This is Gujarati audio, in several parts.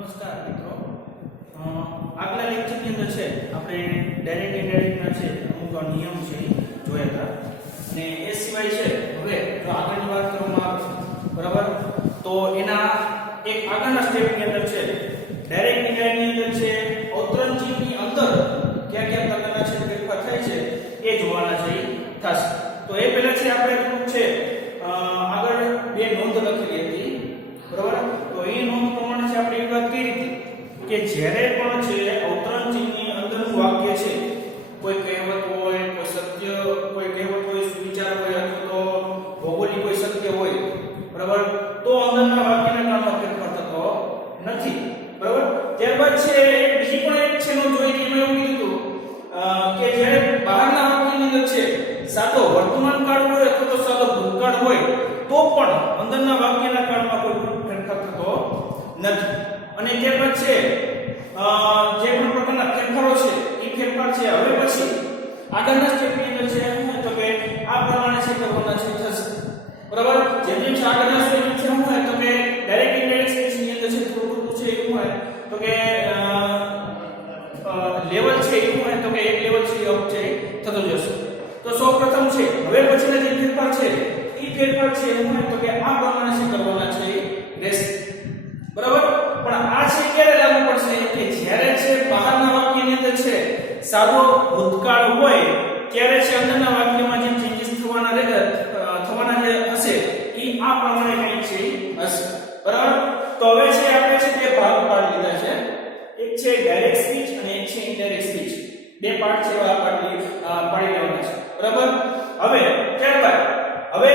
નમસ્કાર મિત્રો, આગલા લેક્ચરની અંદર છે આપણે ડાયરેક્ટ ઇનડાયરેક્ટના છે અમુક નિયમ છે જોયા હતા અને એ સિવાય છે હવે જો આગળની વાત કરવામાં આવે બરાબર તો એના એક આગળના સ્ટેપની અંદર છે ડાયરેક્ટ ઇનડાયરેક્ટની અંદર છે અવતરણ ચિહ્નની અંદર કયા કયા પ્રકારના છે ફેરફાર થાય છે એ જોવાના છે થશે. તો એ પહેલા છે આપણે છે આગળ બે નોંધ લખેલી હતી બરાબર. તો એ નોંધ પ્રમાણે છે આપણે એક વાત કરી હતી કે જ્યારે પણ છે અવતરણ ચિહ્નની અંદરનું વાક્ય છે કોઈ કહેવત હોય, કોઈ સત્ય, કોઈ કહેવત હોય, સુવિચાર હોય અથવા તો ભૌગોલિક કોઈ સત્ય હોય બરાબર, તો અંદરના વાક્યના કાળમાં ફેરફાર થતો નથી બરાબર. ત્યારબાદ છે બીજી પણ એક છે નોંધ જોઈ એમાં એવું કીધું કે જ્યારે બહારના વાક્યની અંદર છે સાદો વર્તમાન કાળ હોય અથવા તો સાદો ભૂતકાળ હોય તો પણ અંદરના વાક્યના કાળમાં કોઈ ફેરફાર થતો નથી. અને ત્યારબાદ છે જે પણ પ્રકારના ફેરફારો છે એ ફેરફાર છે હવે પછી આગળના સ્ટેપની અંદર છે તો કે આ પ્રમાણે છે કરવાના છે થશે બરાબર. જેમ જેમ આગળના સ્ટેપની છે શું હોય તો કે ડાયરેક્ટ ઇનડાયરેક્ટ સ્પીચની અંદર છે થોડું છે એવું હોય તો કે લેવલ છે એવું હોય તો કે એક લેવલ છે અપ છે થતો જશે. તો સૌપ્રથમ છે હવે પછીના જે ફેરફાર છે એ ફેરફાર છે એવું હોય તો કે આ પ્રમાણે છે કરવાના છે રહેશે બરાબર. પણ આ છે ક્યારે લાગુ પડશે કે જ્યારે છે બહારના વાક્યની અંદર છે સાદો ભૂતકાળ હોય ત્યારે છે અંદરના વાક્યમાં જે ચેન્જીસ થવાના જે હશે એ આ પ્રમાણે કંઈક છે હશે બરાબર. તો હવે છે આપણે છે બે ભાગ પાડી લીધા છે, એક છે ડાયરેક્ટ સ્પીચ અને એક છે ઇનડાયરેક્ટ સ્પીચ. બે પાર્ટ છે આ પાડી લેવાના છે બરાબર. હવે ત્યારબાદ હવે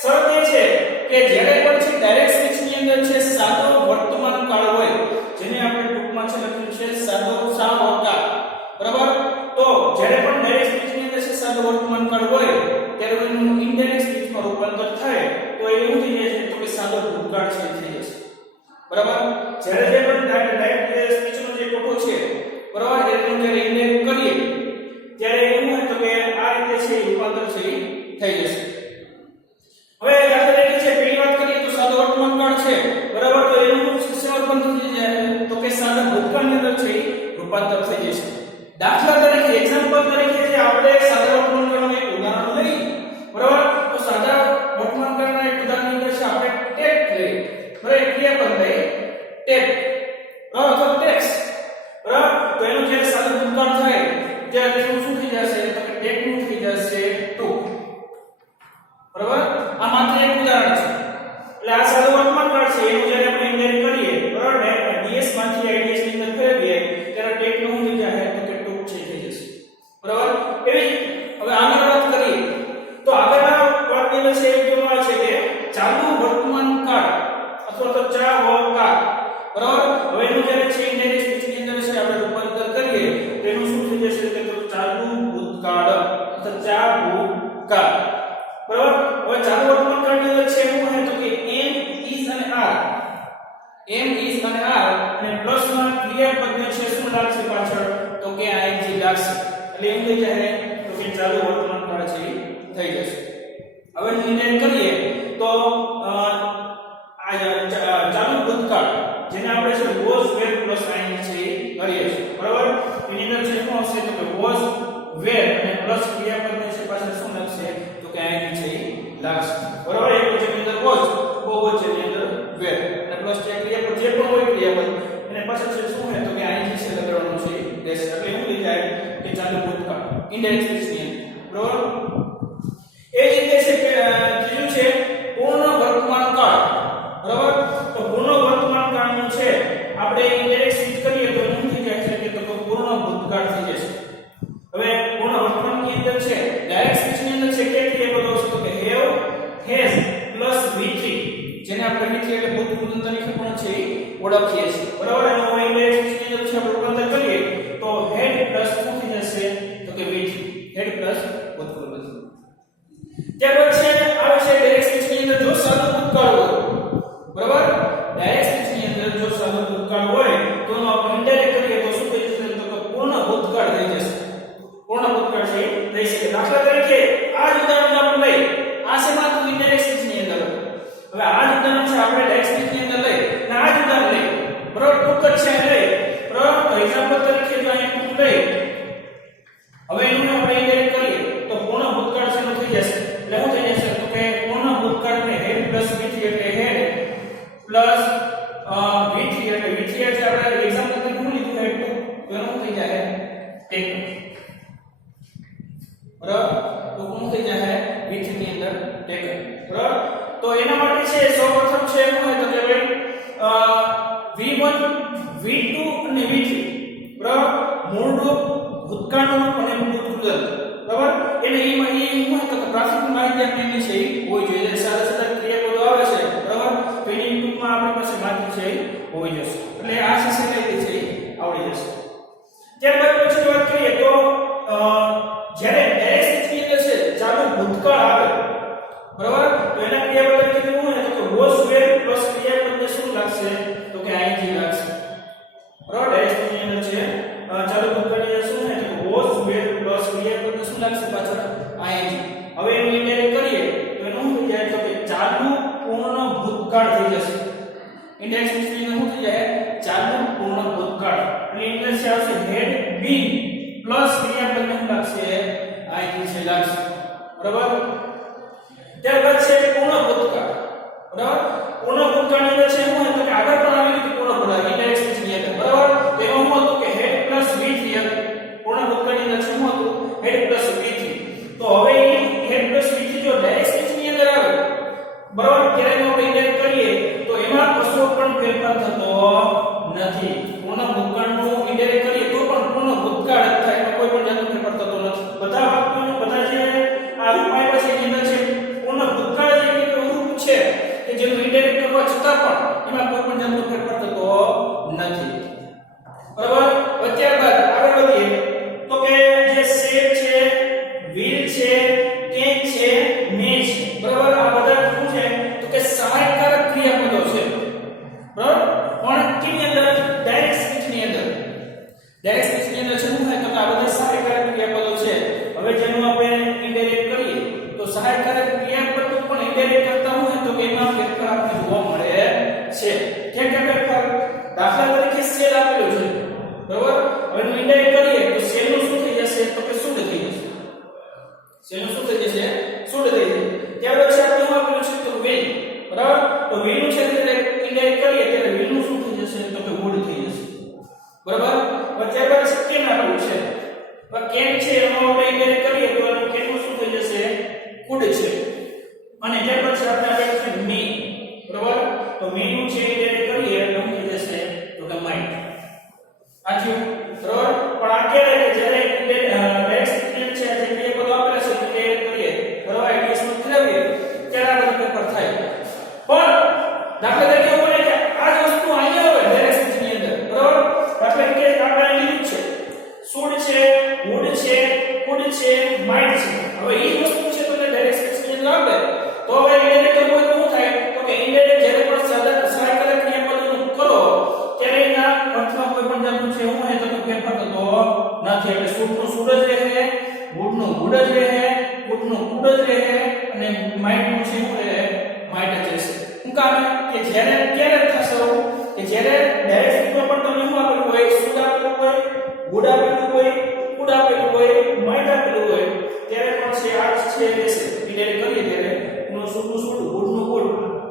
શરત એ છે કે જ્યારે પણ છે ડાયરેક્ટ સ્પીચની અંદર છે સાદો વર્તમાન કાળ હોય જેને આપણે ટૂંકમાં છે લખ્યું છે સાદો સાવકાળ બરાબર. તો જ્યારે પણ ડાયરેક્ટ સ્પીચની અંદર છે સાદો વર્તમાન કાળ હોય ત્યારે એનું ઇનડાયરેક્ટ સ્પીચમાં રૂપાંતર થાય તો એવું થઈ જાય છે તો કે સાદો ભૂતકાળ છે થઈ જશે બરાબર. જ્યારે જે પણ ડાયરેક્ટ સ્પીચનો જે કોઠો છે બરાબર એનું જ્યારે ઇનડાયરેક્ટ કરીએ ત્યારે એવું હોય તો કે આ રીતે છે રૂપાંતર છે થઈ જશે. હવે દાખલા તરીકે છે પહેલી વાત કરીએ તો સાદો વર્તમાન કાળ છે બરાબર, તો એનું શેમાં રૂપાંતર થઈ જાય તો કે સાદા ભૂતકાળની અંદર છે રૂપાંતર થઈ જશે. દાખલા તરીકે એક્ઝામ્પલ તરીકે જે આપણે સાદા વર્તમાન કાળનું એક ઉદાહરણ લઈ બરાબર, તો સાદા વર્તમાન કાળના એક ઉદાહરણની અંદર છે આપણે ટેક લઈ બરાબર, એક ક્રિયાપદ લઈ ટેક બરાબર અથવા ટેક્સ બરાબર. તો એનું જે સાદું ભૂતકાળ થાય ત્યારે તેનું શું થઈ જશે તો કે ટેક નું થઈ જશે ટુ બરાબર. આ માત્ર એક ઉદાહરણ છે એટલે આ સાદું વર્તમાન કાળ છે એનું જ્યારે આપણે ઇનડાયરેક્ટ કરીએ બરાબર ડીએસ માંથી આઈડીએસ ની અંદર ફેરવીએ ત્યારે ટેક નું થઈ જાય તો કે ટુ છે થઈ જશે બરાબર. એવી હવે આગળ વાત કરીએ તો આગળના વાક્યની અંદર છે એવું કહેવામાં આવે છે કે ચાલુ વર્તમાન કાળ અથવા તો ચા હો કાળ બરાબર. હવે એનું જ્યારે છે ઇનડાયરેક્ટ સ્પીચની અંદર છે આપણે રૂપાંતર કરીએ તો એનું શું થઈ જશે કે તો ચાલુ ભૂતકાળ અથવા ચા ભૂતકાળ બરાબર. હવે ચાલુ વર્તમાન કાળની અંદર છે એવું હોય તો કે એમ ઇઝ અને આર અને પ્લસમાં ક્રિયાપદને છે શું લાગશે પાછળ તો કે આઈએનજી લાગશે એટલે એમ થઈ જાય તો કે ચાલુ વર્તમાન કાળ છે થઈ જશે. હવે નિર્ણય કરીએ તો ચાલુ ભૂતકાળ જેને આપણે છે વોઝ વેર પ્લસ આઈએનજી કરીએ છીએ બરાબર. એની અંદર છે શું આવશે તો કે વોઝ વેર અને પ્લસ ક્રિયાપદને છે પાછળ શું લાગશે તો કે આઈએનજી લાગશે બરાબર. એક વચ્ચેની અંદર વોઝ બહુવચનની અંદર વેર અને પ્લસ જે ક્રિયાપદ જે પણ હોય ક્રિયાપદ એને પાછળ છે શું હોય તો કે આઈએનજી છે લગાડવાનું છે રહેશે એટલે એવું થઈ જાય કે ચાલુ ભૂતકાળ ઇનડાયરેક્ટ સ્પીચની અંદર બરાબર. એ જ રીતે છે કે ત્રીજું છે પૂર્ણ વર્તમાન કાળ બરાબર. તો પૂર્ણ વર્તમાન કાળનું છે આપણે ઇનડાયરેક્ટ સ્પીચ કરીએ તો શું થઈ જાય છે કે તો પૂર્ણ ભૂતકાળ થઈ જશે. હવે પૂર્ણ વર્તમાનની અંદર છે ડાયરેક્ટ સ્પીચની અંદર છે કે ક્રિયાપદો છે તો કે હેવ હેઝ પ્લસ V3 જેને આપણે V3 એટલે ભૂતપૂર્વ તરીકે પણ છે ઓળખીએ છીએ બરાબર. અને હવે ઇનડાયરેક્ટ સ્પીચની અંદર છે આપણે રૂપાંતર કરીએ તો હેડ પ્લસ શું થઈ જશે તો કે V3 હેડ પ્લસ ભૂતપૂર્વ. ત્યારબાદ છે આવે છે ડાયરેક્ટ સ્પીચની અંદર જો સાદું ભૂતકાળ હોય બરાબર. ડાયરેક્ટ સ્પીચની અંદર જો સાદું ભૂતકાળ હોય તો એનો આપણે ઇનડાયરેક્ટ કરીએ તો શું થઈ જશે તો કે પૂર્ણ ભૂતકાળ થઈ જશે. પૂર્ણ ભૂતકાળ છે થઈ શકે. દાખલા તરીકે આ જ ઉદાહરણ આપણે લઈ આ શેમાં તો ઇનડાયરેક્ટ સ્પીચની અંદર હવે આ જ ઉદાહરણ છે આપણે ડાયરેક્ટ સ્પીચની અંદર લઈ અને આ જ ઉદાહરણ લઈ બરાબર. v3 એટલે v3 એટલે આપણે એક્ઝામ્પલ તરીકે શું લીધું છે તો એનું શું થઈ જાય ટેક બરાબર તો શું થઈ જાય v3 ની અંદર ટેક બરાબર તો એના માટે છે સૌપ્રથમ છે શું હોય તો કે ભાઈ v1 v2 અને v3 બરાબર મૂળરૂપ ભૂતકાળનું અને ભૂતકાળ બરાબર એટલે એ શું હોય તો પ્રાથમિક માહિતી આપણે એની છે હોવી જોઈએ સારા સારા ક્રિયાપદો આવે છે બરાબર તો એની ટૂંકમાં આપણી પાસે માહિતી છે હોવી જોઈએ એટલે આ સિસ્ટમ કઈ છે આવડી જશે ત્યારબાદ પછી વાત કરીએ તો જ્યારે ડાયરેક્ટ ની અંદર છે ચાલુ ભૂતકાળ આવે બરાબર તો એના ક્રિયાપદ તરીકે શું હોય તો વોઝ વેર પ્લસ ક્રિયાપદને શું લાગશે તો કે ing લાગશે બરાબર ડાયરેક્ટ ની અંદર છે ચાલુ ભૂતકાળની અંદર શું હોય તો વોઝ વેર પ્લસ ક્રિયાપદને શું લાગશે પાછળ ing હવે એનું ઇન્ડાયરેક્ટ કરીએ તો એનું શું થઈ જાય તો કે ચાલુ પૂર્ણ ભૂતકાળ થઈ જશે ઇન્ડાયરેક્ટ ની અંદર શું થઈ જાય ચાલુ પૂર્ણ ભૂતકાળ એટલે ઇન્ગ્લિશ છે આવશે હેડ બીન પ્લસ ક્રિયાપદને શું લાગશે ing છે લાગશે બરાબર ત્યારબાદ છે પૂર્ણ ભૂતકાળ બરાબર પૂર્ણ ભૂતકાળની અંદર છે શું હોય તો કે આગળ પણ આવી રીતે પૂર્ણ ભૂતકાળ ઇન્ડાયરેક્ટ ની અંદર બરાબર એમાં શું હતું કે હેડ પ્લસ v3 પૂર્ણ ભૂતકાળની અંદર શું હતું હેડ પ્લસ v3 તો હવે હેડ પ્લસ v3 જો ડાયરેક્ટ ની અંદર આવે બરાબર ત્યારે જો આપણે ઇન્ડાયરેક્ટ કરીએ તો એમાં કશો પણ ફેરફાર થતો નથી પૂર્ણ ભૂતકાળનું ઇન્ડાયરેક્ટ કરીએ તો પણ પૂર્ણ ભૂતકાળ જ થાય કોઈ પણ જાતનો ફેરફાર થતો નથી બધા વાક્યોનો બધા જે આ રૂપાય પાસે એની અંદર છે પૂર્ણ ભૂતકાળ જે એક રૂપ છે કે જેનું ઇન્ડાયરેક્ટ કરવા છતાં પણ એમાં કોઈ પણ જાતનો ફેરફાર થતો નથી બરાબર ત્યારબાદ આગળ વધીએ તો કે જે શેર છે વ્હીલ છે કેન છે મે છે બરાબર આ બધા શું છે તો કે સહાયકારક ક્રિયાપદો છે બરાબર પણ કેની અંદર ડાયરેક્ટ સ્પીચ ની અંદર છે શું હોય તો આ બધા સહાયકારક ક્રિયાપદો છે હવે જેનું આપણે ઇન્ડાયરેક્ટ કરીએ તો સહાયકારક ક્રિયાપદો પણ ઇન્ડાયરેક્ટ કરતા હોય તો કે એમાં ફેરફાર આપણને જોવા મળે છે કેમ કે ફેરફાર દાખલા તરીકે સેલ આપેલો છે બરાબર હવે ઇન્ડાયરેક્ટ કરીએ તો સેલ નું શું થઈ જશે તો કે શુદ્ધ થઈ જશે સેલ નું શું થઈ જશે શુદ્ધ થઈ જશે ત્યાર પછી આપણે શું આપેલું છે તો વેલ બરાબર તો વેલ નું છે ઇન્ડાયરેક્ટ કરીએ ત્યારે વેલ નું શું થઈ જશે તો કે વુડ થઈ જશે બરાબર ત્યાર પછી કેન આપેલું છે તો કેન છે એનો આપણે ઇન્ડાયરેક્ટ કરીએ તો એનું કેન નું શું થઈ જશે કુડ છે અને ત્યાર પછી આપણે આપેલું છે મે બરાબર તો મે નું છે ઇન્ડાયરેક્ટ કરીએ એટલે શું થઈ જશે તો કે માઇટ આથી બરાબર પણ આ ક્યારે કે જ્યારે ડાયરેક્ટ સ્ટેટમેન્ટ છે જે બે પદો આપેલા છે તે કરીએ બરાબર આઈડીએસ માં ફેરવીએ ત્યારે આ બધું પેપર થાય પણ દાખલા તરીકે એવું બને કે આ જ વસ્તુ અહીંયા આવે ડાયરેક્ટ સ્પીચ ની અંદર બરાબર દાખલા તરીકે આપણે અહીં લીધું છે સુડ છે વુડ છે કુડ છે માઇટ છે હવે એ વસ્તુ છે તો ડાયરેક્ટ સ્પીચ ની અંદર આવે તો હવે ઇન્ડાયરેક્ટ કરવું હોય તો શું થાય તો કે ઇન્ડાયરેક્ટ જ્યારે પણ સહાયકારક ક્રિયાપદોનું કરો ત્યારે એના અર્થમાં કોઈ પણ જાતનું છે એવું હોય તો ફેરફાર થતો નથી એટલે સુડનું સુડ જ રહે વુડનું વુડ જ રહે કુડનું કુડ જ રહે અને માઇટનું છે શું રહે માઇટ જ રહેશે શું કામ કે જ્યારે ક્યારે થશે કે જ્યારે ડાયરેક્ટ સ્પીચમાં પણ તમને શું આપેલું હોય સુડ આપેલું હોય વુડ આપેલું હોય કુડ આપેલું હોય માઇટ આપેલું હોય ત્યારે પણ છે આ છે રહેશે ઇન્ડાયરેક્ટ કરીએ ત્યારે એનું સુડનું સુડ વુડનું કુડ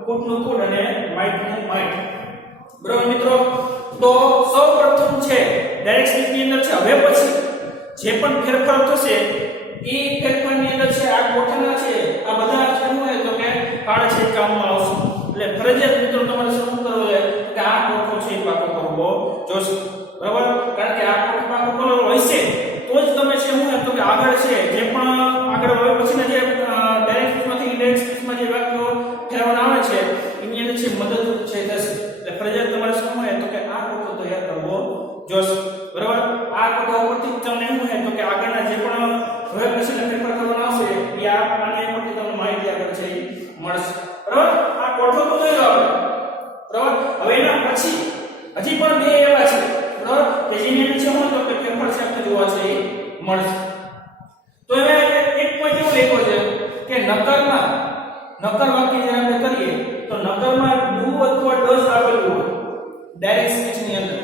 કુડનું કુડ અને માઇટનું માઇટ બરાબર મિત્રો તો સૌપ્રથમ છે ડાયરેક્ટ સ્પીચ ની અંદર છે હવે પછી જે પણ ફેરફાર થશે એ ફેરફારની અંદર છે આ ગોઠવણા છે આ બધા શું હોય તો કે કાળ છે કામમાં આવશે એટલે ફરજિયાત મિત્રો તમારે શું કરવું છે કે આ ગોઠવો છે પાકો કરવો જોશે બરાબર કારણ કે આ ગોઠવો પાકો કરવો હશે તો જ તમે છે શું હોય તો કે આગળ છે જે પણ આગળ હવે પછીના જે ડાયરેક્ટ સ્પીચમાંથી ઇનડાયરેક્ટ સ્પીચમાં જે વાક્યો ફેરવવાના આવે છે એની અંદર છે મદદરૂપ છે થશે એટલે ફરજિયાત તમારે શું હોય તો કે આ ગોઠવો તૈયાર કરવો જોશે બરાબર આ ગોઠવા ઉપરથી તમને શું હોય તો કે આગળના જે પણ હવે પછીના ફેરફાર કરવાના આવશે એ આની ઉપરથી તમને માહિતી આગળ છે મળશે બરાબર આ ગોઠવો તો તૈયાર આવે બરાબર હવે એના પછી હજી પણ બે એવા છે બરાબર કે જેની અંદર છે શું તો કે ફેરફાર છે આપણે જોવા છે એ મળશે તો હવે એક પોઈન્ટ એવું લખ્યો છે કે નકરમાં નકર વાક્ય જ્યારે આપણે કરીએ તો નકરમાં ડુ અથવા ડઝ આપેલું હોય ડાયરેક્ટ સ્પીચ ની અંદર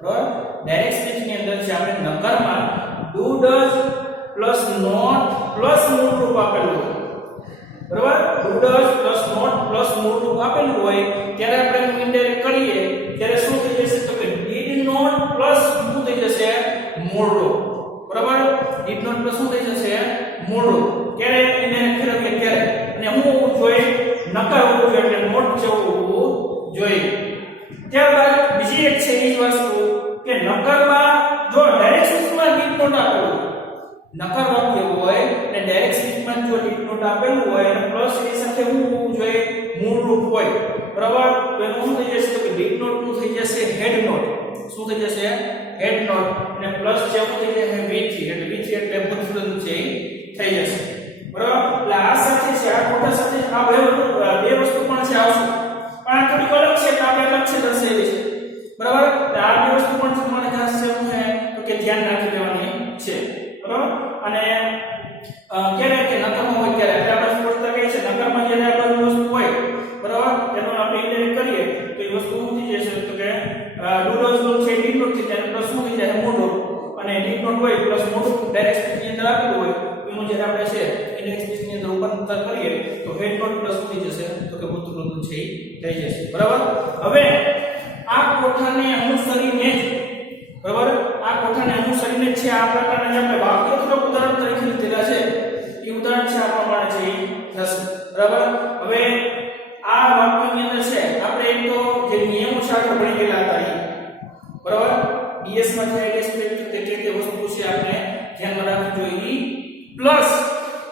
બરાબર ડાયરેક્ટ સ્પીચ ની અંદર છે આપણે નકરમાં do does plus not plus મૂળરૂપ આપેલું હોય બરાબર do does plus not plus મૂળરૂપ આપેલું હોય ત્યારે આપણે ઇન્ડાયરેક્ટ કરીએ મૂળ રૂપ બરાબર ડીડ નોટ પ્લસ શું થઈ જશે મૂળ રૂપ ક્યારે એને ફેરવીએ ત્યારે અને હું હોવું જોઈએ નકાર હોવું જોઈએ એટલે નોટ જેવું હોવું જોઈએ ત્યારબાદ બીજી એક છે એ વસ્તુ કે નકારમાં જો ડાયરેક્ટ સ્પીચમાં ડીડ નોટ આપેલું નકાર વાક્ય હોય અને ડાયરેક્ટ સ્પીચમાં જો ડીડ નોટ આપેલું હોય અને પ્લસ એ સાથે હું હોવું જોઈએ મૂળ રૂપ હોય બરાબર તો એનું શું થઈ જશે તો કે ડીડ નોટ નું થઈ જશે હેડ નોટ શું થઈ જશે હેડ નોટ અને પ્લસ જે થઈ જશે વીથી એટલે બુદ્ધું છે થઈ જશે બરાબર એટલે આ સાથે છે આ કોટા સાથે આ બે વસ્તુ પણ છે આવશે પણ આ થોડી અલગ છે તો આપણે અલગ છે દર્શાવી છે બરાબર તો આ બે વસ્તુ પણ તમારે ખાસ છે શું છે તો કે ધ્યાન રાખી લેવાની છે બરાબર અને ક્યારે કે નકારમાં હોય ત્યારે એટલે આપણે સ્પષ્ટતા કહી છે નકારમાં જ્યારે આ બધી વસ્તુ હોય બરાબર એનો આપણે ઇન્ટરેક્ટ કરીએ તો એ વસ્તુ શું થઈ જશે તો કે ડુડોઝ નો છે ડીડ નોટ થી ત્યારે પ્લસ શું થઈ જાય મોટો અને ડીડ નોટ હોય પ્લસ મોટો ડાયરેક્ટ સ્પીચ ની અંદર આપેલું હોય તો એનું જ્યારે આપણે છે ઇન્ડિરેક્ટ સ્પીચ ની અંદર રૂપાંતર કરીએ તો હેડ નોટ પ્લસ શું થઈ જશે તો કે ભૂતપૂર્વ છે થઈ જશે બરાબર હવે આ કોઠાને અનુસરીને જ બરાબર આ કોઠાને અનુસરીને છે આ પ્રકારના જે આપણે વાક્યો ઉદાહરણ તરીકે લીધેલા છે એ ઉદાહરણ છે આ પ્રમાણે છે થશે બરાબર હવે આ વાક્યની અંદર છે આપણે એક તો જે નિયમો છે આપણે ભણી ગયેલા હતા બરાબર ડીએસ માં જે એક્સપેક્ટ તે વસ્તુ છે આપણે ધ્યાનમાં રાખવી જોઈએ પ્લસ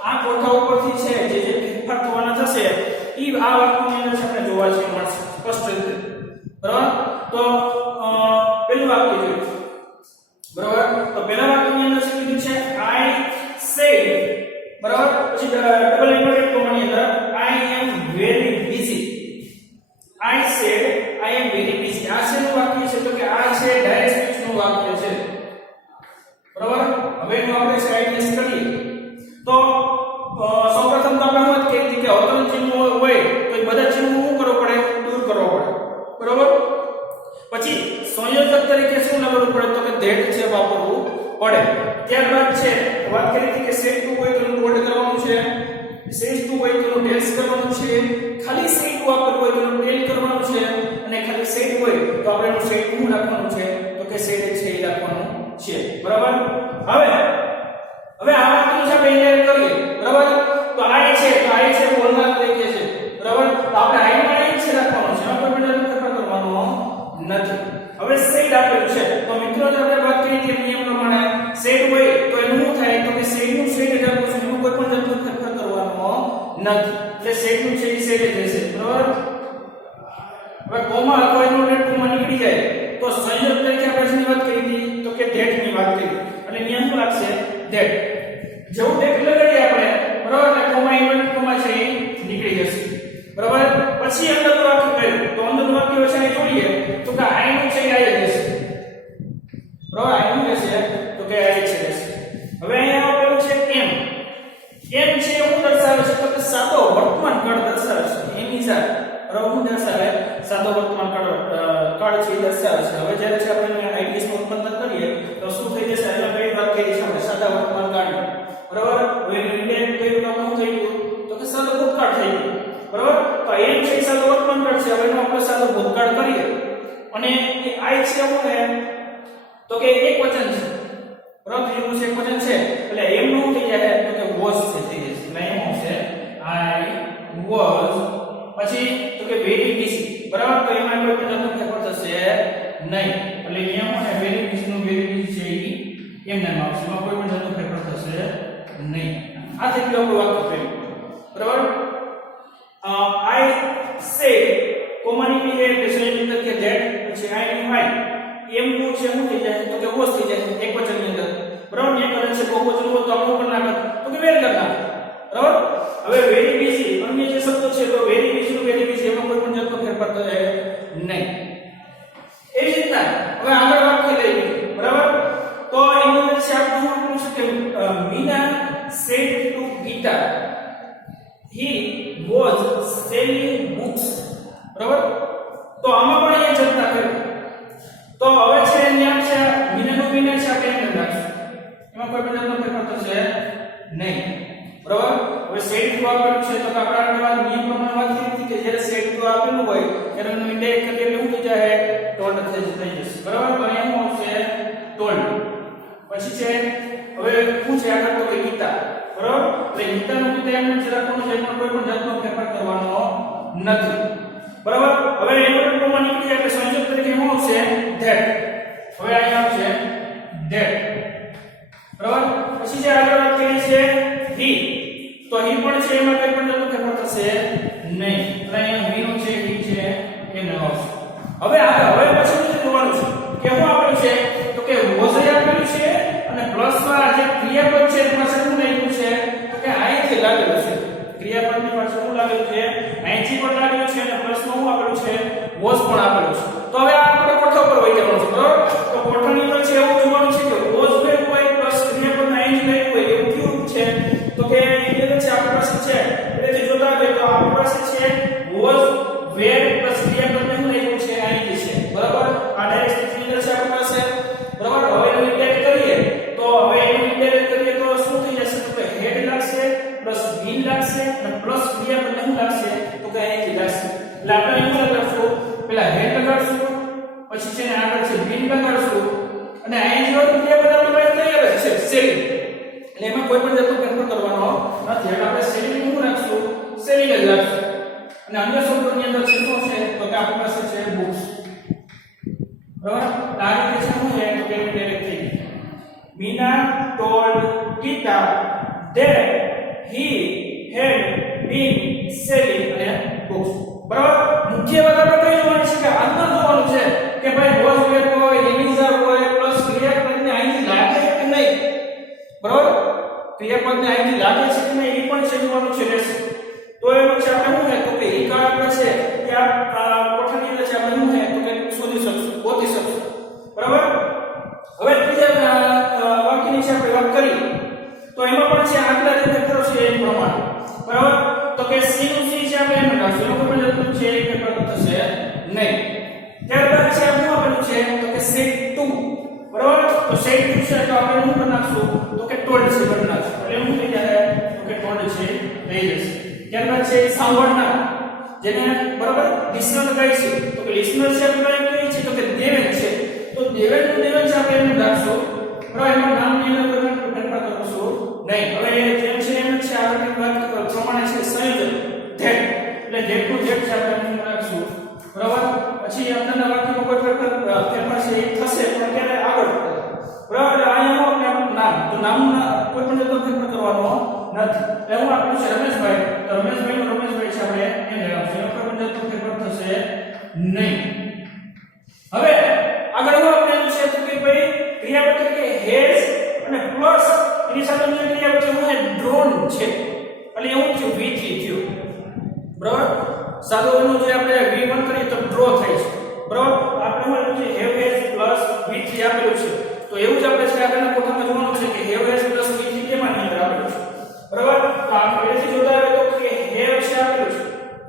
આ કોઠા ઉપરથી છે જે ફેરફાર થવાના થશે એ આ વાક્યની અંદર આપણે જોવા છે મળશે સ્પષ્ટ રીતે બરાબર તો પહેલું વાક્ય જોઈએ બરાબર તો પહેલા વાક્યની અંદર શું કીધું છે આઈ સેડ બરાબર પછી ડબલ ઇન્વર્ટેડ કોમાની અંદર I am very busy I said I am very busy આ શેનું વાક્ય છે તો કે આ છે ડાયરેક્ટ સ્પીચ નું વાક્ય છે બરાબર હવે એનું આપણે સાઇડનેસ કરીએ તો સૌપ્રથમ તો આપણે વાત કરી કે અવતરણ ચિહ્નો હોય તો એ બધા ચિહ્નો શું કરવું પડે દૂર કરવો પડે બરાબર પછી સંયોજક તરીકે શું લખવું પડે તો કે ધેટ છે વાપરવું પડે ત્યારબાદ છે વાત કરી હતી કે સેટ ટુ હોય તો એનું કોડ કરવાનું છે સેટ ટુ હોય તો એનું ડેશ કરવાનું છે ખાલી સેટ વાપરવું હોય તો એનું ટેલ કરવાનું છે અને ખાલી સેટ હોય તો આપણે એનું સેટ શું રાખવાનું છે તો કે સેટ છે એ રાખવાનું છે બરાબર હવે આ વાક્યનું આપણે ઇન્ટરેક્ટ કરીએ બરાબર તો આઈ છે બોલનાર તરીકે છે બરાબર તો આપણે આઈ માં આઈ છે રાખવાનું છે આપણે બીજા ફેરફાર કરવાનો નથી હવે સેટ આપેલું છે તો મિત્રો જો આપણે વાત કરીએ કે નિયમ પ્રમાણે સેટ હોય તો એનું શું થાય તો કે સેટ નું સેટ જ આપવું છે એમાં કોઈ પણ જાતનો ફેરફાર કરવાનો નથી એટલે સેટ નું છે એ સેટ જ રહેશે બરાબર હવે કોમા અથવા એનો રેટ કોમા નીકળી જાય તો સંયોજક તરીકે આપણે શેની વાત કરી હતી તો કે ધેટ ની વાત કરી અને નિયમ શું લાગશે ધેટ જેવું ધેટ લગાડીએ આપણે બરાબર એટલે કોમા ઇન્વર્ટેડ કોમા છે એ નીકળી જશે બરાબર પછી અંદરનું વાક્ય કહ્યું તો અંદરનું વાક્ય છે એ જોડીએ તો કે આઈ નું છે આઈ રહેશે બરાબર આઈ નું રહેશે તો કે આઈ છે રહેશે હવે અહીંયા આપેલું છે એમ છે એવું દર્શાવે છે તો કે સાદો વર્તમાન કાળ દર્શાવે છે એની સાથે બરાબર શું દર્શાવે સાદો વર્તમાન કાળ છે એ દર્શાવે છે હવે જ્યારે છે આપણે આઈડીએસ નું રૂપાંતર કરીએ તો શું થઈ જશે એટલે કઈ વાત કરી છે આપણે સાદા વર્તમાન કાળ બરાબર હવે ઇન્ડિરેક્ટ કર્યું તો શું થઈ ગયું તો કે સાદો ભૂતકાળ થઈ ગયું બરાબર તો એમ છે સાદો વર્તમાન કાળ છે હવે એનો આપણે સાદો ભૂતકાળ કરીએ અને એ આઈ છે શું છે તો કે એક વચન છે બરાબર એનું છે એક વચન છે એટલે એમ નું થઈ જાય તો કે વોઝ છે થઈ જશે એટલે એમ છે આઈ વોઝ પછી તો કે વેરી બિઝી બરાબર તો એમાં કોઈ પણ જાતનો ફેરફાર થશે નહીં એટલે નિયમ છે વેરી બિઝી નું વેરી બિઝી છે એમ નામ આવશે એમાં કોઈ પણ જાતનો ફેરફાર થશે નહીં આ થઈ ગયું આપણું વાક્ય થયું બરાબર આઈ સે કોમાની ની એટલે સંયોજક તરીકે ધેટ પછી આઈ નું આઈ એમ નું છે શું થઈ જાય તો કે વોઝ થઈ જાય એક વચન ની અંદર બરાબર ને કરે છે બહુવચન હોય તો આપણું પણ નાખે તો કે વેર કરના બરાબર હવે વેરી બિઝી અન્ય જે શબ્દો છે તો વેરી બિઝી એમાં કોઈ પણ જાતનો ફેરફાર થશે નહીં એ જ રીતના હવે આગળ વાક્ય લઈએ બરાબર તો એની અંદર છે આપણે શું આપવું છે કે Meena said to Geeta he was selling books બરાબર તો આમાં પણ એ ચર્ચા કરી તો હવે છે નિયમ છે મીનાનું મીના છે આપણે એમ રાખીશું એમાં કોઈ પણ જાતનો ફેરફાર થશે નહીં બરાબર હવે સેટ ટુ આપેલું છે તો આપણે આ નિયમ પ્રમાણે વાત કરી કે જ્યારે સેટ ટુ આપેલું હોય ત્યારે એનું ઇન્ડિરેક્ટ કરીએ એટલે શું થઈ જાય ટોલ્ડ થઈ જશે બરાબર તો એમ આવશે ટોલ્ડ પછી છે હવે શું છે આગળ તો કે ગીતા, બરાબર? એટલે ગીતાનું ગીતા એમ જ રાખવાનું છે, એમાં કોઈ પણ જાતનો ફેરફાર કરવાનો નથી, બરાબર? હવે એનો પ્રમાણ નીકળી એટલે સંયોજક તરીકે શું આવશે? ધેટ. હવે અહીંયા આવશે ધેટ, બરાબર? પછી જે આગળ વાત કરી છે હી, તો હી પણ છે એમાં કોઈ પણ જાતનો ફેરફાર થશે નહીં, એટલે અહીંયા હી નો છે હી છે એમ આવશે. હવે પછી જોવાનું છે કે શું આપેલું છે તો કે વોઝ આપેલું છે અને પ્લસ વાળા જે ક્રિયાપદ છે એની પાસે શું લાગેલું છે તો કે અહીંથી લાગેલું છે, ક્રિયાપદની પાસે શું લાગેલું છે? અહીંથી પણ લાગેલું છે અને પ્લસ માં શું આપેલું છે? વોઝ પણ આપેલું છે. તો હવે આપણે કોઠા પર વહી જવાનું છે, બરાબર? તો કોઠાની અંદર છે એવું જોવાનું છે કે વોઝ હોય પ્લસ ક્રિયાપદ અહીંથી લાગ્યું હોય એવું કેવું છે તો કે એની અંદર છે આપણી પાસે છે એટલે જોતા હોય તો આપણી પાસે છે વોઝ વેર પ્લસ ક્રિયાપદ ને શું લાગ્યું છે? અહીંથી છે, બરાબર? આ ડાયરેક્ટ સ્થિતિની અંદર છે આપણી પાસે, બરાબર? હવે એનું ઇન્ટેગ્રેટ કરીએ તો શું થઈ જશે તો કે હેડ લાગશે પ્લસ બીન લાગશે અને પ્લસ ક્રિયાપદ ને શું લાગશે તો કે અહીંથી લાગશે. એટલે આપણે અહીં લગાડશું, પેલા હેડ લગાડશું, પછી છે ને આગળ છે બીન લગાડશું અને અહીં જો ક્રિયાપદ આપણી પાસે તૈયાર જ છે સેલિંગ, એટલે એમાં કોઈ પણ જાતનો ફેરફાર કરવાનો નથી. એટલે આપણે સેલિંગ શું રાખશું? સેલિંગ જ રાખશું. અને અન્ય શબ્દોની અંદર છે શું છે તો કે આપણી પાસે છે બુક્સ, બરાબર? આ રીતે છે શું છે તો કે ડાયરેક્ટ થઈ Meena told Gita that he had been selling books, બરાબર? મુખ્ય વાત આપણે કઈ જોવાની છે કે આમાં જોવાનું છે કે ભાઈ વોઝ વેર હોય એનિઝર હોય પ્લસ ક્રિયાપદને અહીંથી લાગે કે નહીં, બરાબર? ક્રિયાપદને અહીંથી લાગે છે કે નહીં એ પણ છે જોવાનું છે રહેશે. તો એનું છે આપણે શું છે તો કે ઈ કાળ આપણે છે કે આ કોઠાની અંદર છે આપણે શું છે તો કે શોધી શકશું, ગોતી શકશું, બરાબર? હવે ત્રીજા વાક્યની છે આપણે વાત કરી તો એમાં પણ છે આગલા જે ફેરફારો છે એ પ્રમાણે, બરાબર? તો કે સી નું સી છે આપણે એમ રાખશું, એનો કોઈ પણ છે એ ફેરફાર થશે નહીં. ત્યારબાદ છે આપણે શું આપેલું છે તો કે સેટ ટુ, બરાબર? તો સેટ ટુ છે તો આપણે શું કરી નાખશું તો કે ટોલ્ડ છે કરી નાખશું, એટલે શું થઈ જાય તો કે ટોલ્ડ છે થઈ જશે. ત્યારબાદ છે સાંભળનાર, જેને બરાબર લિસનર કહે છે તો કે લિસનર છે આપણે કઈ છે તો કે દેવેન છે, તો દેવેન નું દેવેન છે આપણે એમ રાખશું, બરાબર? એમાં નામની અંદર કોઈ ફેરફાર કરશું નહીં. હવે જેમ છે એમ છે આગળની વાત પ્રમાણે છે સંયોજક ધેટ, એટલે ધેટ નું ધેટ છે આપણે એમ રાખશું, બરાબર? પછી અંદરના વાક્યમાં કોઈ ફેરફાર છે એ થશે પણ ક્યારે આગળ, બરાબર? અહીંયા નામ, તો નામના કોઈ પણ જાતનો ફેરફાર કરવાનો નથી. એટલે હું આપ્યું છે રમેશભાઈ, તો રમેશભાઈ નો રમેશભાઈ છે આપણે એમ લગાવશું, એનો કોઈ પણ જાતનો ફેરફાર થશે નહીં. હવે આગળ હું આપણે છે તો કે ભાઈ ક્રિયાપદ તરીકે હેઝ અને પ્લસ એની સાથે જે ક્રિયાપદ છે હું ડ્રોન છે, એટલે એવું થયું V3 થયું, બરાબર? સાદું જે આપણે V1 કરીએ તો ડ્રો થાય છે, બરાબર? આપણે શું છે હેવ હેઝ પ્લસ V3 આપેલું છે, તો એવું જ આપણે છે આગળના કોઠામાં જોવાનું છે કે હેવ હેઝ પ્લસ V3 કેમાં અંદર આપેલું છે, બરાબર? તો આપણે એથી જોતા હોય તો કે હેવ છે આપેલું છે,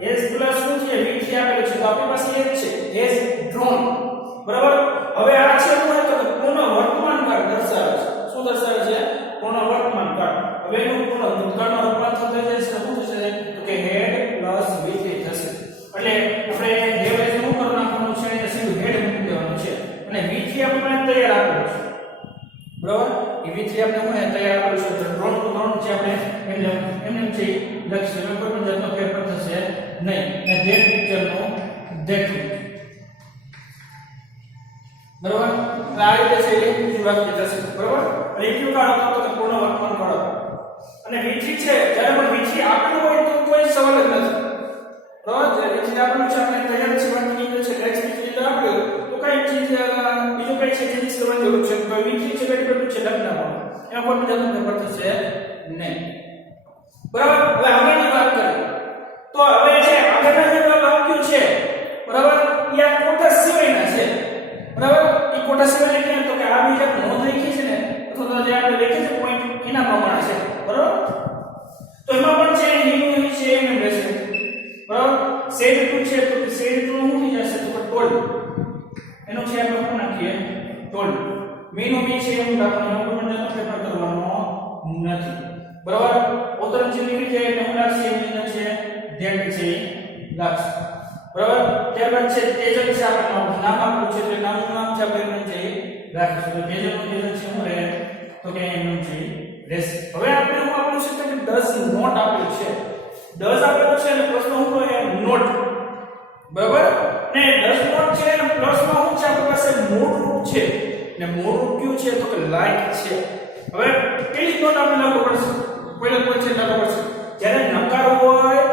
હેઝ પ્લસ શું છે V3 આપેલું છે, તો આપણી પાસે એ જ છે હેઝ ડ્રોન, બરાબર? હવે આ છે શું તો પૂર્ણ વર્તમાન કાળ દર્શાવે છે. શું દર્શાવે છે? પૂર્ણ વર્તમાન કાળ. હવે એનું પૂર્ણ ભૂતકાળમાં રૂપાંતર થઈ જાય છે શું થશે તો કે હેડ પ્લસ V3 થશે. એટલે આપણે હેવ એ શું કરી નાખવાનું છે એટલે સીધું હેડ મૂકી દેવાનું છે અને V3 આપણે તૈયાર આપેલું છે, બરાબર? એ V3 આપણે શું તૈયાર આપેલું છે, ડ્રોન ટુ ડ્રોન છે આપણે એમને છે લક્ષ્ય એમાં કોઈ પણ જાતનો ફેરફાર થશે નહીં. અને ધેટ પિક્ચરનો ધેટ, બરાબર? આ રીતે છે એ બીજું વાક્ય થશે, બરાબર? અને કયું કાળ હતો તો પૂર્ણ વર્તમાન કાળ હતો. અને V3 છે જ્યારે પણ V3 આપેલું હોય તો કોઈ સવાલ જ નથી, બરાબર? જ્યારે V3 આપેલું છે આપણે તૈયાર છે વાક્યની અંદર છે ટેક્સ્ટ ની અંદર આપ્યું તો કઈ ચીજ બીજું કઈ છે ચેન્જીસ કરવાની જરૂર છે તો V3 છે બેઠું છે લખનામાં એમાં કોઈ પણ જાતનો ફેરફાર થશે નહીં, બરાબર? હવે આગળની વાત કરીએ તો હવે છે આગળના જે વાક્યો છે, બરાબર? એ આ કોટા સિવાયના છે, બરાબર? એ કોટા સિવાય એટલે તો કે આ બીજા નોંધ લખી છે ને અથવા તો જે આપણે લખી છે પોઈન્ટ એના પ્રમાણે છે, બરાબર? તો એમાં પણ છે હિનું છે એમ રહેશે, બરાબર? સેડ ટુ છે તો કે સેડ ટુ શું થઈ જશે તો કે ટોલ્ડ, એનો છે આપણે શું નાખીએ ટોલ્ડ. મીનો મી છે એમ રાખવાનું, એનો પણ જાતનો ફેરફાર કરવાનો નથી, બરાબર? ઉત્તર છે નીકળી જાય એટલે શું લાગશે એની અંદર છે ધેટ છે લાગશે, બરાબર? ત્યારબાદ છે તેજલ છે આપણે નામ આપવું છે એટલે નામનું નામ છે આપણે એમ છે રાખીશું. તો તેજલનું તેજલ છે શું રહે તો તો કે એમનું છે રહેશે. હવે આપણે શું આપેલું છે કે does not આપેલું છે. does આપેલું છે અને પ્લસમાં શું હોય not. બરાબર ને does not છે અને પ્લસમાં શું છે આપણી પાસે મૂળ રૂપ છે ને મૂળ રૂપ કયું છે તો કે like છે. હવે કઈ નોટ આપણે લાગુ પડશે પહેલા કોઈ છે લાગુ પડશે જ્યારે નકાર હોય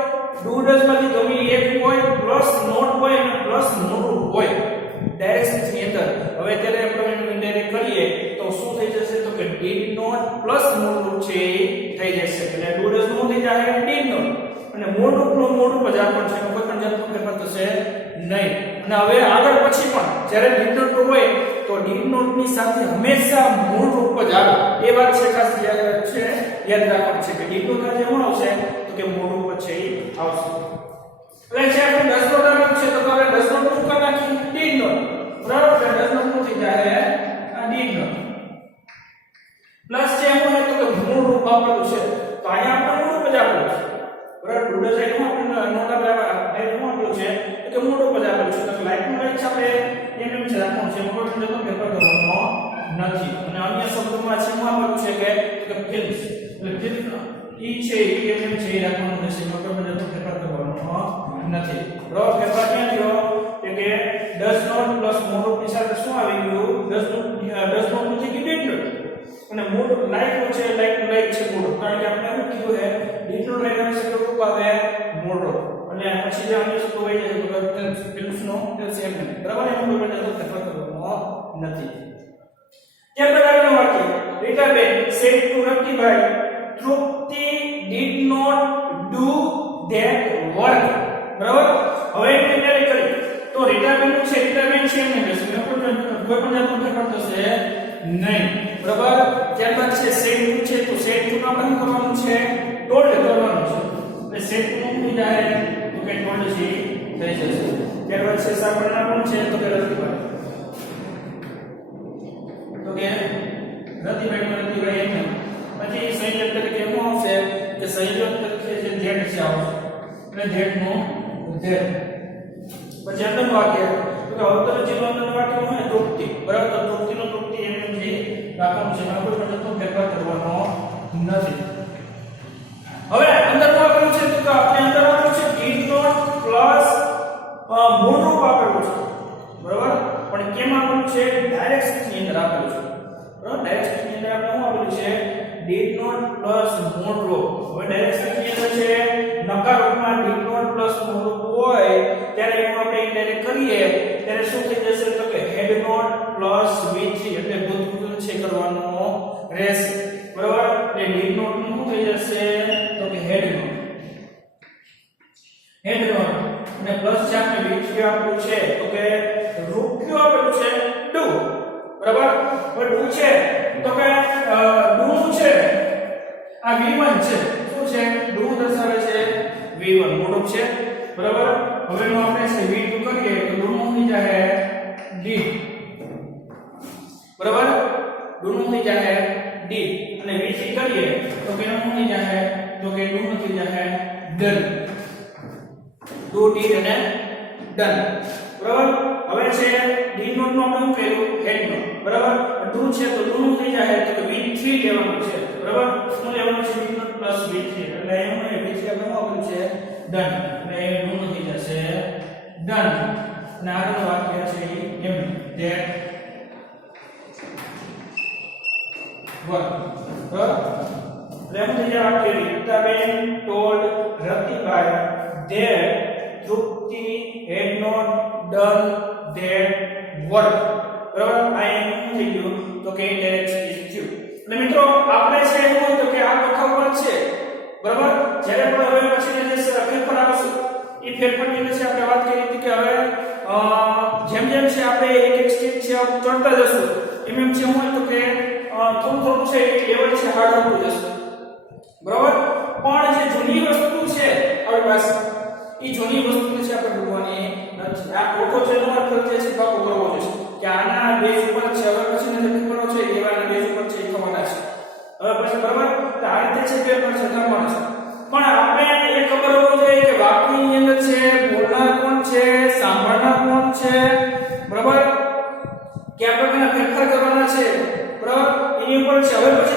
do does માંથી ગમે એક હોય પ્લસ નોટ હોય અને પ્લસ મૂળ રૂપ હોય ડાયરેક્ટ ની અંદર. હવે ત્યારે આપણે ઇનડાયરેક્ટ કરીએ તો શું થઈ જશે તો કે did not પ્લસ મૂળ રૂપ છે થઈ જશે એટલે do does નું થઈ જાય did not અને મૂળ રૂપનું મૂળ રૂપ જ આપણ છે કોઈ પણ જાતનો ફેરફાર થશે નહીં. અને હવે આગળ પછી પણ જ્યારે did not હોય તો did not ની સાથે હંમેશા મૂળ રૂપ જ આવે એ વાત છે ખાસ યાદ રાખવાનું છે કે did not આજે શું આવશે તો કે મૂળ રૂપ છે એ આવશે. એટલે જે આપણે does not આપ્યું છે તો આપણે does not નું કરી નાખી did not બરાબર એટલે does not નું થઈ જાય આ did not પ્લસ જે શું હોય તો કે મૂળ રૂપ આપેલું છે તો અહીંયા આપણે મૂળ રૂપ જ આપેલું છે બરાબર. do does નું આપણે નોટ આપેલું છે તો કે મૂળ રૂપ જ આપેલું છે તો લાઈક નું લાઈક આપણે એમ છે રાખવાનું છે કોઈ પણ જતો ફેરફાર કરવાનો નથી. અને અન્ય શબ્દોમાં છે શું આપેલું છે કે ફિલ્મ્સ એટલે ફિલ્મ ઈ છે એમ છે એ રાખવાનું રહેશે કોઈ પણ જતો ફેરફાર કરવાનો નથી. બરાબર ફેરફાર ક્યાં થયો કે does not પ્લસ મૂળ રૂપની સાથે શું આવી ગયું does not નું છે કે did not અને મૂળ લાઈક નું છે લાઈક નું લાઈક છે મૂળ કારણ કે આપણે શું કીધું છે did not લાઈક નું છે રૂપ આવે મૂળ રૂપ અને પછી જે અન્ય શબ્દો હોય છે તો ફિલ્મ્સ નો સેમ ને બરાબર એનો કોઈ પણ ફેરફાર કરવાનો નથી. જે પ્રકારનું વાક્ય રીટા બેન said to Ratibhai Trupti did not do that work બરાબર. હવે એને ક્યારે કરી તો રીટા બેન છે રીટા બેન છે એમને કહેશે કોઈ પણ જાતનો ફેરફાર થશે નહીં બરાબર. ત્યારબાદ છે said છે તો said નું આપણે શું કરવાનું છે told કરવાનું છે એટલે said નું થઈ જાય તો કે told છે થઈ જશે. ત્યારબાદ છે સાંભળના પણ છે તો કે રતિભાઈ તો કે રતિભાઈ એમ પછી સંયોજક તરીકે શું આવશે કે સંયોજક તરીકે છે z છે આવશે એટલે z નો z. પછી અંતર વાક્ય તો કે અવતર જીવન અંતર વાક્ય હોય તૃપ્તિ બરાબર તો તૃપ્તિનો તૃપ્તિ એમ છે રાખવાનું છે આપણે પણ તો ફેરફાર કરવાનો નથી. હવે અંદર શું આપેલું છે તો આપણે અંદર આપેલું છે did not પ્લસ મૂળ રૂપ આપેલું છે બરાબર પણ કેમ આપેલું છે ડાયરેક્ટ ની અંદર આપેલું છે બરાબર. ડાયરેક્ટ ની અંદર આપણે શું આપેલું છે did not પ્લસ મૂળ રૂપ. હવે ડાયરેક્ટ ની અંદર છે નકાર રૂપમાં did not પ્લસ મૂળ રૂપ હોય ત્યારે એનું આપણે ઇનડાયરેક્ટ કરીએ ત્યારે શું થઈ જશે તો કે had not પ્લસ v3 એટલે ભૂતપૂર્વ છે કરવાનો રહેશે બરાબર. એટલે did not નું શું થઈ જશે તો કે had not અને પ્લસ છે આપણે v3 આપેલું છે તો કે રૂપ કયું આપેલું છે do બરાબર. હવે do છે તો કે do નું છે આ v1 છે શું છે do દર્શાવે છે v1 મૂળ છે બરાબર. હવે નો આપણે છે v2 કરીએ તો do નું થઈ જાય did બરાબર. do નું થઈ જાય did અને v3 કરીએ તો કે નું થઈ જાય તો કે do નું થઈ જાય done do did અને done બરાબર. હવે છે did not નો આપણે શું કર્યું had not બરાબર. do છે તો do નું થઈ જાય તો કે v3 લેવાનું છે બરાબર. શું લેવાનું છે did not પ્લસ v3 એટલે એનું v3 આપણે શું છે done એટલે એ do નું થઈ જશે done. અને આગળનું વાક્ય છે એમ that work બરાબર. એટલે એમ થઈ જાય વાક્ય Ritaben told Ratibhai that Trupti had not done that work બરાબર. આ એમ થઈ ગયું તો કે ઇનડાયરેક્ટ સ્પીચ થયું. એટલે મિત્રો આપણે છે એવું હોય તો કે આ કથા છે બરાબર. જ્યારે પણ હવે પછી જે ફેરફાર આવશે એ ફેરફારની અંદર છે આપણે વાત કરી હતી કે હવે જેમ જેમ છે આપણે એક એક સ્ટેપ છે ચડતા જશું એમ એમ છે હોય તો કે થોડું થોડું છે લેવલ છે હાર્ડ હોતું જશે બરાબર. પણ જે જૂની વસ્તુ છે આપણી પાસે એ જૂની વસ્તુને છે આપણે ભૂલવાની નથી. આ ખોટો છે એનો અર્થ છે પાકો કરવો જોઈએ કે આના બેઝ ઉપર છે હવે પછી ને ફેરફારો છે એવાના બેઝ ઉપર છે એ થવાના છે હવે પછી બરાબર. તો આ રીતે છે ફેરફાર છે થવાના છે પણ આપણે એ ખબર હોવી જોઈએ કે વાક્યની અંદર છે બોલનાર કોણ છે સાંભળનાર કોણ છે બરાબર. કયા પ્રકારના ફેરફાર કરવાના છે બરાબર એની ઉપર છે. હવે પછી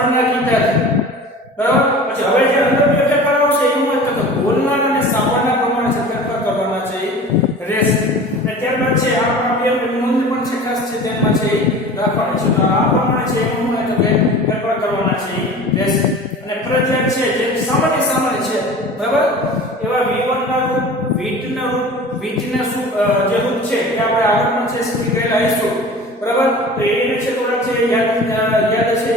સાંભળનાર વિદ્યાર્થી બરાબર પછી હવે જે અંદર બે ફેરફાર આવશે એવું હોય તો બોલનાર અને સાંભળનાર પ્રમાણે છે ફેરફાર કરવાના છે રહેશે અને ત્યારબાદ છે આ બે નોંધ પણ છે ખાસ છે તેમાં છે રાખવાની છે તો આ પ્રમાણે છે એવું હોય તો કે ફેરફાર કરવાના છે રહેશે અને ફરજિયાત છે જે સામાન્ય છે બરાબર એવા v1 ના રૂપ v2 ના રૂપ v3 ના જે રૂપ છે કે આપણે આગળ પણ છે શીખી ગયેલા હશું બરાબર તો એને છે થોડા છે યાદ છે